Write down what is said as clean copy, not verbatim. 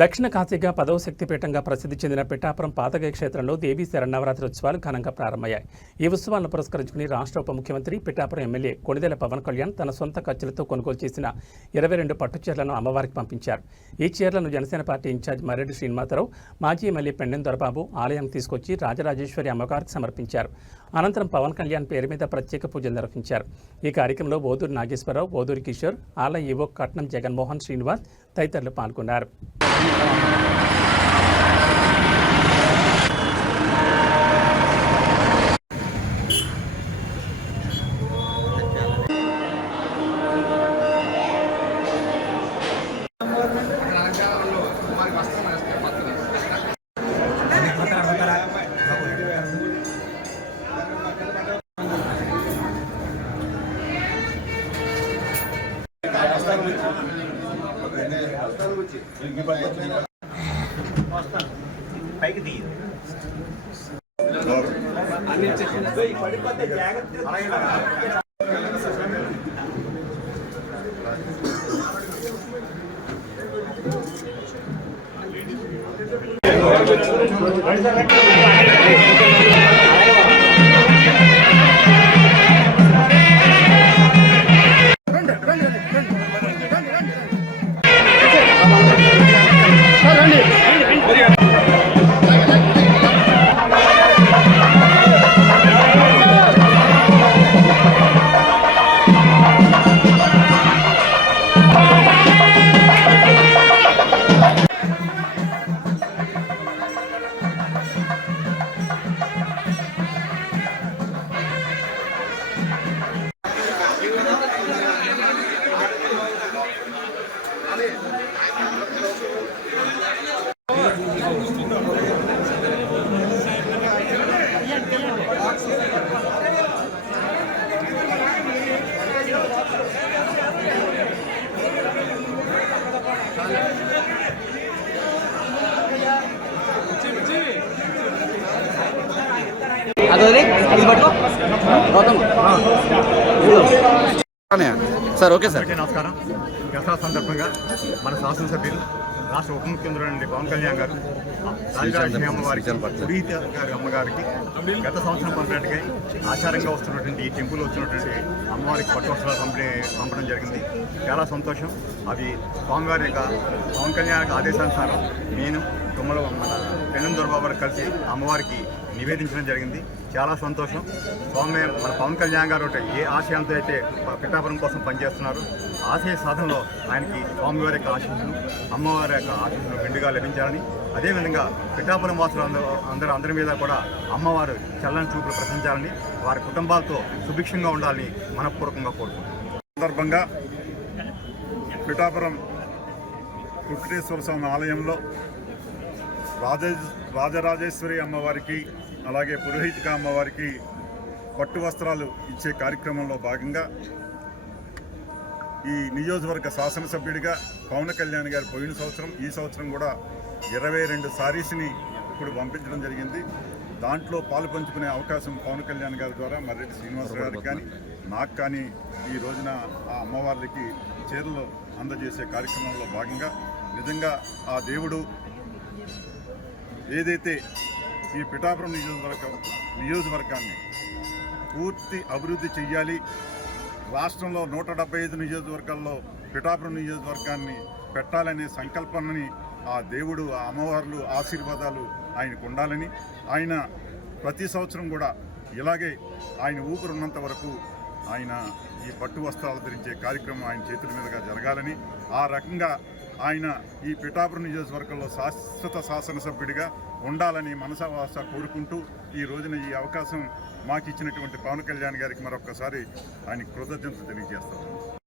దక్షిణ కాశీగా 10వ శక్తిపీఠంగా ప్రసిద్ధి చెందిన పిఠాపురం పాతగయ క్షేత్రంలో దేవీ శరన్నవరాత్రి ఉత్సవాలు ఘనంగా ప్రారంభమయ్యాయి. ఈ ఉత్సవాలను పురస్కరించుకుని రాష్ట్ర ఉప ముఖ్యమంత్రి పిఠాపురం ఎమ్మెల్యే కొణిదెల పవన్ కళ్యాణ్ తన సొంత ఖర్చులతో కొనుగోలు చేసిన 22 పట్టు చీరలను అమ్మవారికి పంపించారు. ఈ చీరలను జనసేన పార్టీ ఇన్ఛార్జ్ మర్రెడ్డి శ్రీనివాసరావు, మాజీ ఎమ్మెల్యే పెండెం దొరబాబు ఆలయానికి తీసుకొచ్చి రాజరాజేశ్వరి అమ్మవారికి సమర్పించారు. అనంతరం పవన్ కళ్యాణ్ పేరు మీద ప్రత్యేక పూజలు నిర్వహించారు. ఈ కార్యక్రమంలో బోదూరి నాగేశ్వరరావు, బోదూరి కిషోర్, ఆలయ ఈవో కట్నం జగన్మోహన్ శ్రీనివాస్ తదితరులు పాల్గొన్నారు. పైకి తీయదు సార్ ఓకే సార్. నమస్కారం. దసరా సందర్భంగా మన శాసనసభ్యులు రాష్ట్ర ఉప ముఖ్యమంత్రి పవన్ కళ్యాణ్ గారు రాజరాజేశ్వరి అమ్మవారికి పురీత గారి అమ్మగారికి గత సంవత్సరం పంపినట్టుగా ఆచారంగా వస్తున్నటువంటి ఈ టెంపుల్ వచ్చినటువంటి అమ్మవారికి పట్టు వస్త్రాలు పంపడం జరిగింది. చాలా సంతోషం. అవి స్వామివారి యొక్క పవన్ కళ్యాణ్ ఆదేశానుసారం నేను తుమ్మల మన పెండెం దొరబాబు కలిసి అమ్మవారికి నివేదించడం జరిగింది. చాలా సంతోషం. స్వామి మన పవన్ కళ్యాణ్ గారు ఏ ఆశయంతో అయితే పిఠాపురం కోసం పనిచేస్తున్నారు, ఆశయ సాధనలో ఆయనకి స్వామివారి యొక్క ఆశీస్సులు, అమ్మవారి యొక్క ఆశీస్సులు మెండుగా లభించాలని, అదేవిధంగా పిఠాపురం వాసులు అందరి మీద కూడా అమ్మవారు చల్లని చూపులు ప్రశంసాలని, వారి కుటుంబాలతో సుభిక్షంగా ఉండాలని మనఃపూర్వకంగా కోరుకుంటున్నాం. సందర్భంగా పిఠాపురం వెంకటేశ్వర స్వామి ఆలయంలో రాజరాజేశ్వరి అమ్మవారికి అలాగే పురోహితిక అమ్మవారికి పట్టు వస్త్రాలు ఇచ్చే కార్యక్రమంలో భాగంగా ఈ నియోజకవర్గ శాసనసభ్యుడిగా పవన్ కళ్యాణ్ గారు పోయిన సంవత్సరం ఈ సంవత్సరం కూడా 22 సారీస్ని ఇప్పుడు పంపించడం జరిగింది. దాంట్లో పాలు పంచుకునే అవకాశం పవన్ కళ్యాణ్ గారి ద్వారా మర్రెడ్డి శ్రీనివాసరావు గారికి కానీ నాకు కానీ ఈ రోజున ఆ అమ్మవార్లకి చీరలు అందజేసే కార్యక్రమంలో భాగంగా నిజంగా ఆ దేవుడు ఏదైతే ఈ పిఠాపురం నియోజకవర్గాన్ని పూర్తి అభివృద్ధి చెయ్యాలి, రాష్ట్రంలో 175 నియోజకవర్గాల్లో పిఠాపురం నియోజకవర్గాన్ని పెట్టాలనే సంకల్పాన్ని ఆ దేవుడు ఆ అమ్మవార్లు ఆశీర్వాదాలు ఆయనకు ఉండాలని, ఆయన ప్రతి సంవత్సరం కూడా ఇలాగే ఆయన ఊపిరున్నంత వరకు ఆయన ఈ పట్టు వస్త్రాలు ధరించే కార్యక్రమం ఆయన చేతుల మీదుగా జరగాలని, ఆ రకంగా ఆయన ఈ పిఠాపురం నియోజకవర్గంలో శాశ్వత శాసనసభ్యుడిగా ఉండాలని మనసావాస కోరుకుంటూ ఈ రోజున ఈ అవకాశం మాకు ఇచ్చినటువంటి పవన్ కళ్యాణ్ గారికి మరొకసారి ఆయనకు కృతజ్ఞతలు తెలియజేస్తాను.